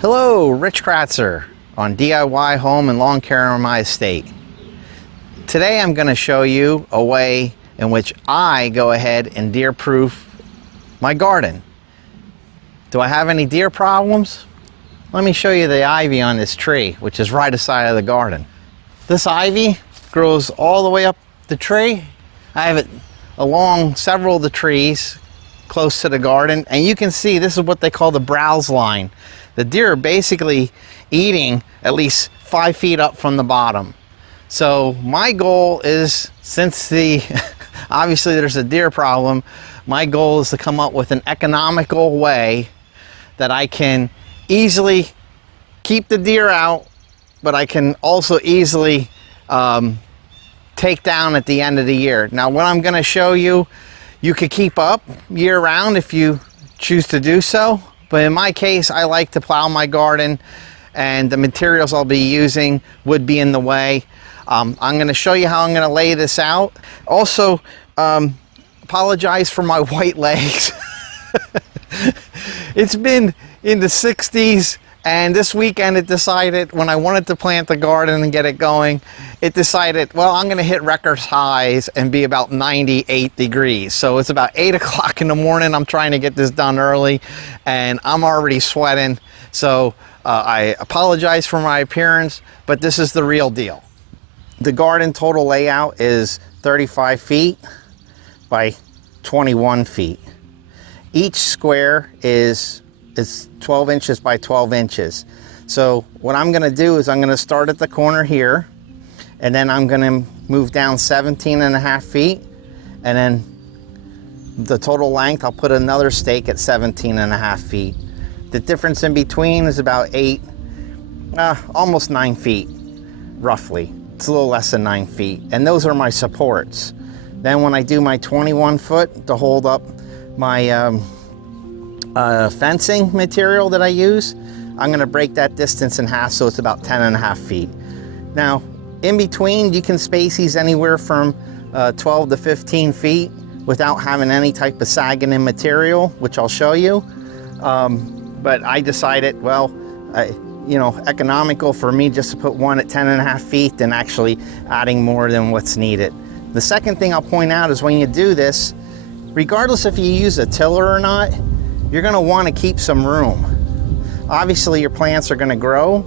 Hello, Rich Kratzer on DIY Home and Lawn Care on my estate. Today I'm going to show you a way in which I go ahead and deer-proof my garden. Do I have any deer problems? Let me show you the ivy on this tree, which is right aside of the garden. This ivy grows all the way up the tree. I have it along several of the trees close to the garden, and you can see this is what they call the browse line. The deer are basically eating at least 5 feet up from the bottom. So my goal is, since obviously there's a deer problem, my goal is to come up with an economical way that I can easily keep the deer out, but I can also easily take down at the end of the year. Now what I'm going to show you, you could keep up year round if you choose to do so. But in my case, I like to plow my garden, and the materials I'll be using would be in the way. I'm going to show you how I'm going to lay this out. Also, apologize for my white legs. It's been in the 60s, and this weekend it decided, when I wanted to plant the garden and get it going, it decided, well, I'm going to hit record highs and be about 98 degrees. So it's about 8 o'clock in the morning. I'm trying to get this done early, and I'm already sweating. So I apologize for my appearance, but this is the real deal. The garden total layout is 35 feet by 21 feet. Each square is 12 inches by 12 inches. So what I'm going to do is I'm going to start at the corner here, and then I'm going to move down 17.5 feet, and then the total length, I'll put another stake at 17.5 feet. The difference in between is about almost 9 feet, roughly. It's a little less than 9 feet, and those are my supports. Then when I do my 21 foot to hold up my fencing material that I use, I'm going to break that distance in half, so it's about 10.5 feet. Now, in between, you can space these anywhere from 12 to 15 feet without having any type of sagging in material, which I'll show you. But I decided, well, economical for me just to put one at 10.5 feet than actually adding more than what's needed. The second thing I'll point out is when you do this, regardless if you use a tiller or not, you're going to want to keep some room. Obviously your plants are going to grow,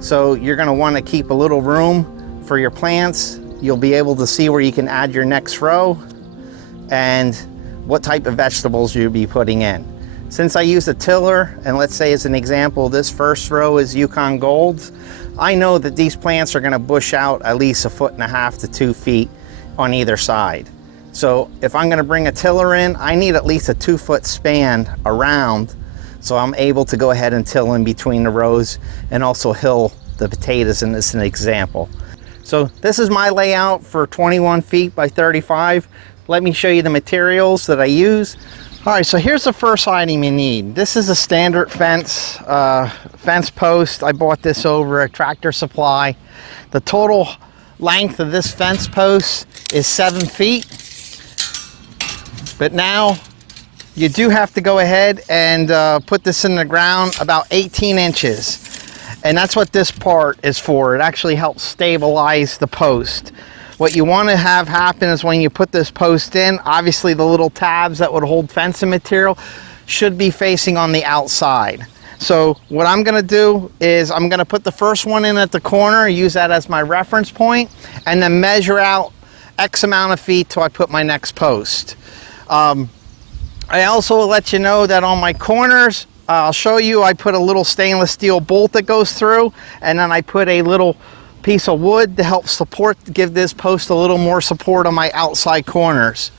so you're going to want to keep a little room for your plants. You'll be able to see where you can add your next row and what type of vegetables you'll be putting in. Since I use a tiller, and let's say as an example, this first row is Yukon Golds, I know that these plants are going to bush out at least 1.5 feet to 2 feet on either side. So if I'm going to bring a tiller in, I need at least a 2-foot span around, so I'm able to go ahead and till in between the rows and also hill the potatoes, in this an example. So this is my layout for 21 feet by 35. Let me show you the materials that I use. All right, so here's the first item you need. This is a standard fence post. I bought this over at Tractor Supply. The total length of this fence post is 7 feet. But now you do have to go ahead and put this in the ground about 18 inches. And that's what this part is for. It actually helps stabilize the post. What you want to have happen is when you put this post in, obviously the little tabs that would hold fencing material should be facing on the outside. So what I'm going to do is I'm going to put the first one in at the corner, use that as my reference point, and then measure out X amount of feet till I put my next post. I also will let you know that on my corners, I'll show you, I put a little stainless steel bolt that goes through, and then I put a little piece of wood to help support, give this post a little more support on my outside corners.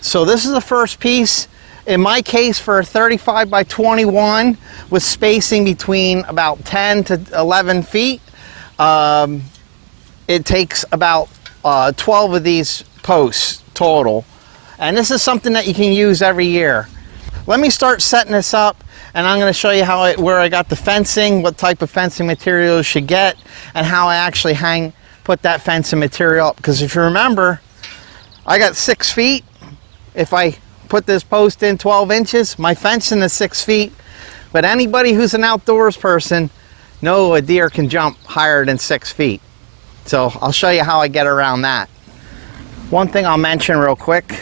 So this is the first piece. In my case, for a 35 by 21 with spacing between about 10 to 11 feet, it takes about 12 of these posts total. And this is something that you can use every year. Let me start setting this up, and I'm going to show you where I got the fencing, what type of fencing material you should get, and how I actually put that fencing material up. Because if you remember, I got 6 feet. If I put this post in 12 inches, my fencing is 6 feet. But anybody who's an outdoors person know a deer can jump higher than 6 feet. So I'll show you how I get around that. One thing I'll mention real quick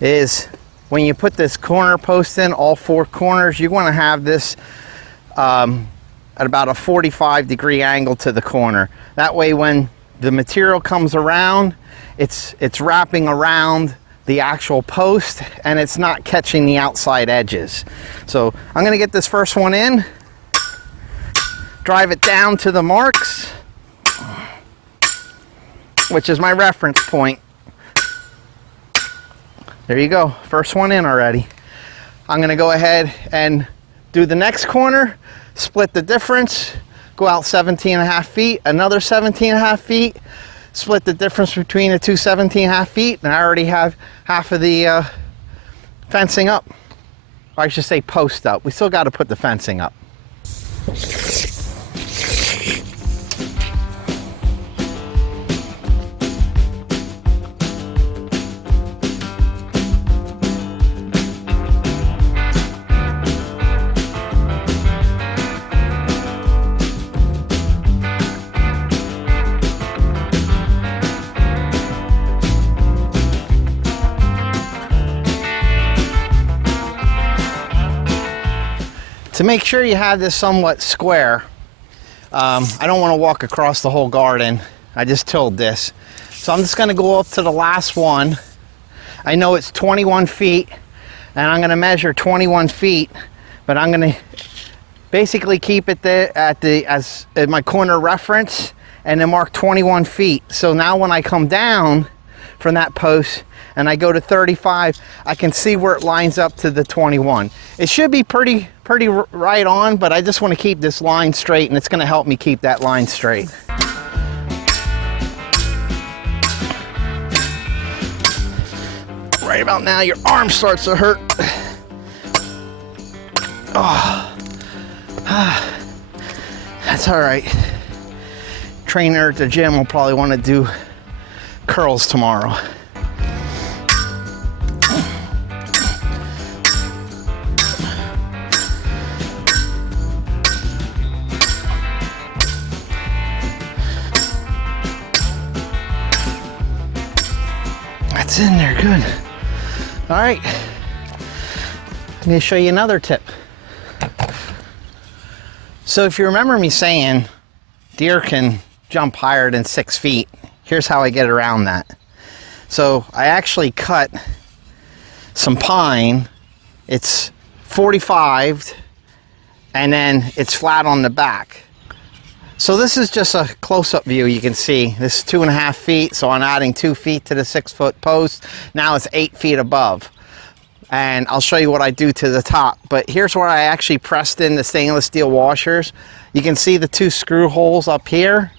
is when you put this corner post in, all 4 corners, you want to have this at about a 45-degree angle to the corner. That way when the material comes around, it's wrapping around the actual post and it's not catching the outside edges. So I'm going to get this first one in, drive it down to the marks, which is my reference point. There you go, first one in already. I'm going to go ahead and do the next corner, split the difference, go out 17.5 feet, another 17.5 feet, split the difference between the two 17.5 feet, and I already have half of the fencing up. Or I should say post up. We still got to put the fencing up. To make sure you have this somewhat square, I don't want to walk across the whole garden. I just tilled this. So I'm just going to go up to the last one. I know it's 21 feet, and I'm going to measure 21 feet, but I'm going to basically keep it there as my corner reference, and then mark 21 feet. So now when I come down from that post and I go to 35, I can see where it lines up to the 21. It should be pretty right on, but I just want to keep this line straight, and it's going to help me keep that line straight. Right about now, your arm starts to hurt. Oh, that's all right. Trainer at the gym will probably want to do curls tomorrow. That's in there, good. All right, I'm gonna show you another tip. So if you remember me saying deer can jump higher than 6 feet, here's how I get around that. So I actually cut some pine. It's 45, and then it's flat on the back. So this is just a close-up view. You can see this is 2.5 feet, so I'm adding 2 feet to the 6-foot post. Now it's 8 feet above. And I'll show you what I do to the top. But here's where I actually pressed in the stainless steel washers. You can see the 2 screw holes up here.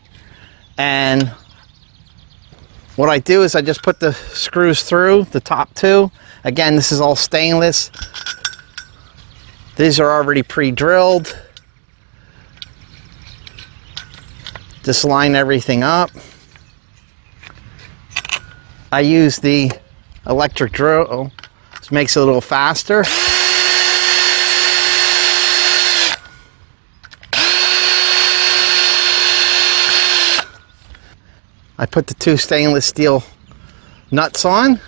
And what I do is I just put the screws through the top 2. Again, this is all stainless. These are already pre-drilled. Just line everything up. I use the electric drill, which makes it a little faster. I put the 2 stainless steel nuts on.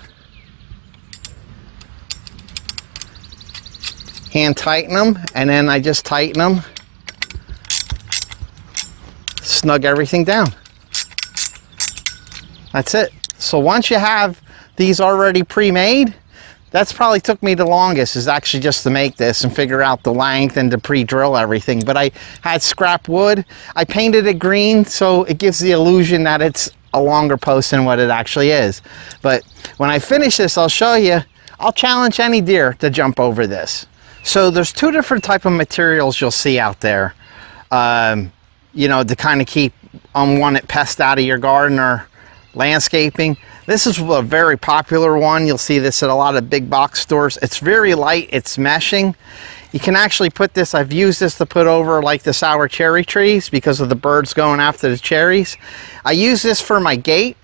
Hand tighten them, and then I just tighten them. Snug everything down. That's it. So once you have these already pre-made, that's probably took me the longest, is actually just to make this and figure out the length and to pre-drill everything. But I had scrap wood. I painted it green so it gives the illusion that it's a longer post than what it actually is. But when I finish this, I'll show you. I'll challenge any deer to jump over this. So there's 2 different type of materials you'll see out there. You know, to kind of keep unwanted pests out of your garden or landscaping. This is a very popular one. You'll see this at a lot of big box stores. It's very light, it's meshing. You can actually put this, I've used this to put over like the sour cherry trees because of the birds going after the cherries. I use this for my gate,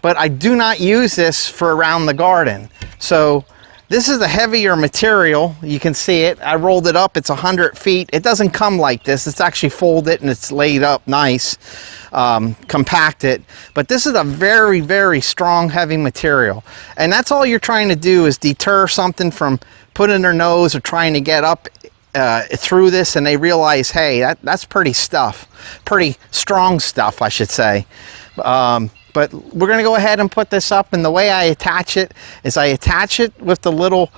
but I do not use this for around the garden. So This is a heavier material. You can see it. I rolled it up. It's 100 feet. It doesn't come like this. It's actually folded and it's laid up nice, compacted. But this is a very, very strong, heavy material. And that's all you're trying to do is deter something from putting their nose or trying to get up through this, and they realize, hey, that's pretty strong stuff, I should say. But we're going to go ahead and put this up, and the way I attach it is I attach it with the little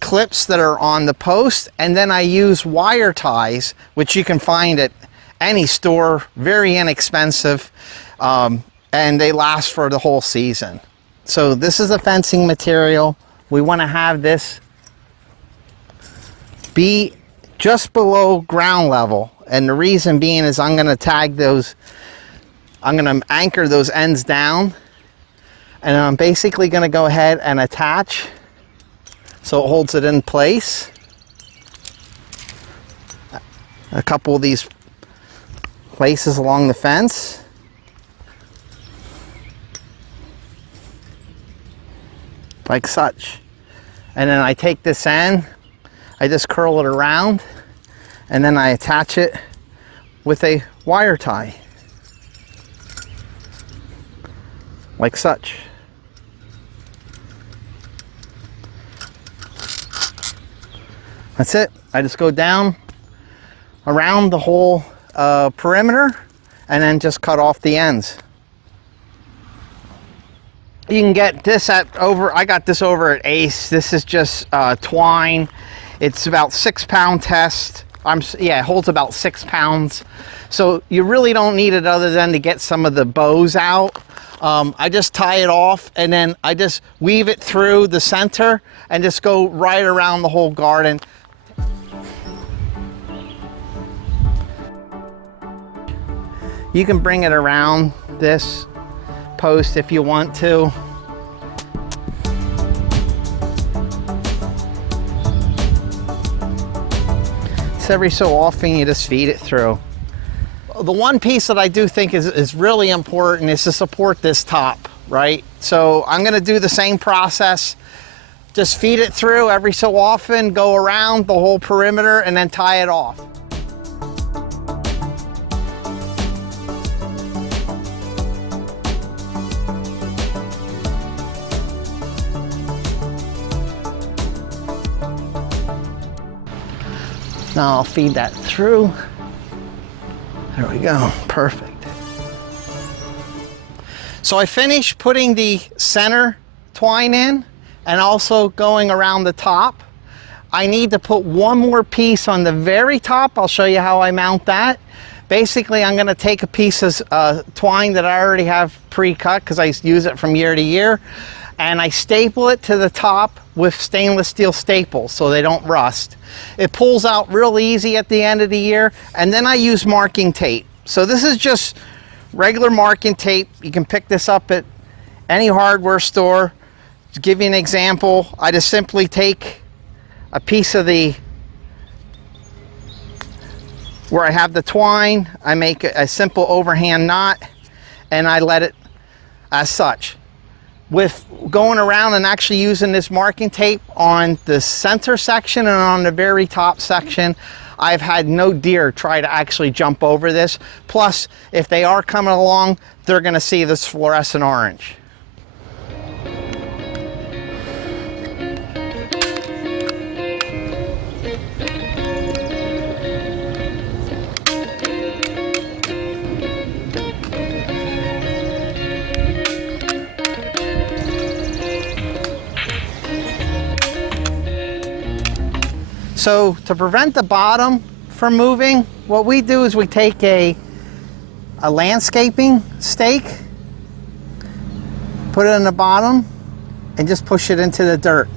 clips that are on the post, and then I use wire ties, which you can find at any store, very inexpensive, and they last for the whole season. So this is a fencing material. We want to have this be just below ground level, and the reason being is I'm going to tag those, I'm going to anchor those ends down, and I'm basically going to go ahead and attach so it holds it in place. A couple of these places along the fence. Like such. And then I take this end, I just curl it around, and then I attach it with a wire tie. Like such. That's it. I just go down around the whole perimeter and then just cut off the ends. You can get this I got this over at Ace. This is just twine. It's about 6 pound test. Yeah, it holds about 6 pounds. So you really don't need it other than to get some of the bows out. I just tie it off, and then I just weave it through the center and just go right around the whole garden. You can bring it around this post if you want to. It's every so often you just feed it through. The one piece that I do think is really important is to support this top, right? So I'm gonna do the same process. Just feed it through every so often, go around the whole perimeter, and then tie it off. Now I'll feed that through. There we go, perfect. So I finished putting the center twine in and also going around the top. I need to put one more piece on the very top. I'll show you how I mount that. Basically, I'm gonna take a piece of twine that I already have pre-cut because I use it from year to year, and I staple it to the top with stainless steel staples so they don't rust. It pulls out real easy at the end of the year, and then I use marking tape. So this is just regular marking tape. You can pick this up at any hardware store. To give you an example, I just simply take a piece of where I have the twine, I make a simple overhand knot, and I let it as such. With going around and actually using this marking tape on the center section and on the very top section, I've had no deer try to actually jump over this. Plus, if they are coming along, they're gonna see this fluorescent orange. So to prevent the bottom from moving, what we do is we take a landscaping stake, put it in the bottom, and just push it into the dirt.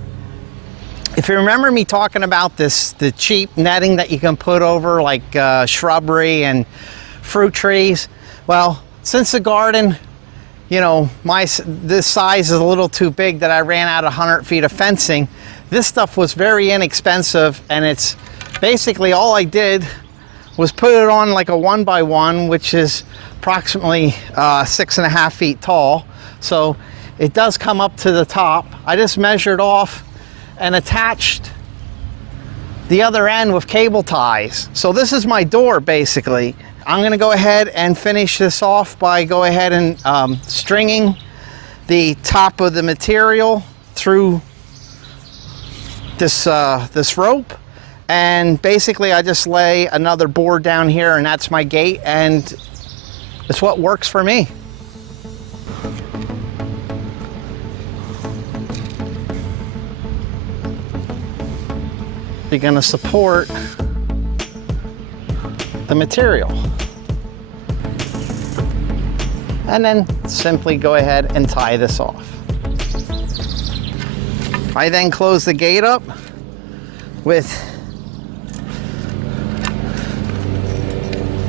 If you remember me talking about the cheap netting that you can put over like shrubbery and fruit trees, well, since the garden, you know, this size is a little too big that I ran out of 100 feet of fencing. This stuff was very inexpensive, and it's basically all I did was put it on like a 1x1, which is approximately 6.5 feet tall. So it does come up to the top. I just measured off and attached the other end with cable ties. So this is my door basically. I'm gonna go ahead and finish this off by stringing the top of the material through this rope. And basically I just lay another board down here and that's my gate, and it's what works for me. You're gonna support the material. And then simply go ahead and tie this off. I then close the gate up with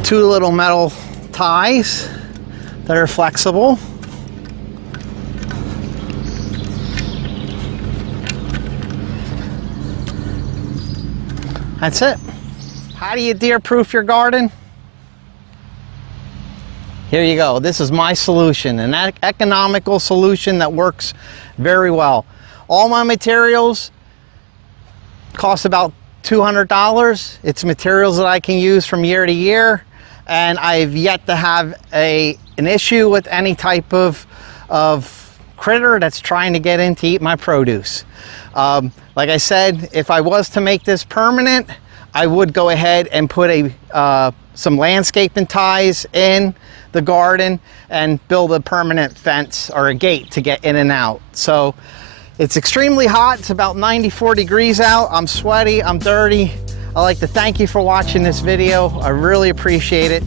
2 little metal ties that are flexible. That's it. How do you deer-proof your garden? Here you go. This is my solution, an economical solution that works very well. All my materials cost about $200. It's materials that I can use from year to year, and I've yet to have an issue with any type of critter that's trying to get in to eat my produce. Like I said, if I was to make this permanent, I would go ahead and put some landscaping ties in the garden and build a permanent fence or a gate to get in and out. So it's extremely hot. It's about 94 degrees out. I'm sweaty, I'm dirty. I'd like to thank you for watching this video. I really appreciate it.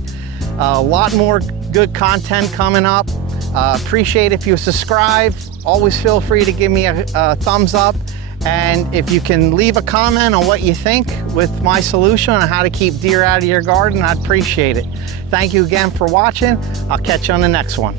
A lot more good content coming up. Appreciate if you subscribe. Always feel free to give me a thumbs up. And if you can leave a comment on what you think with my solution on how to keep deer out of your garden, I'd appreciate it. Thank you again for watching. I'll catch you on the next one.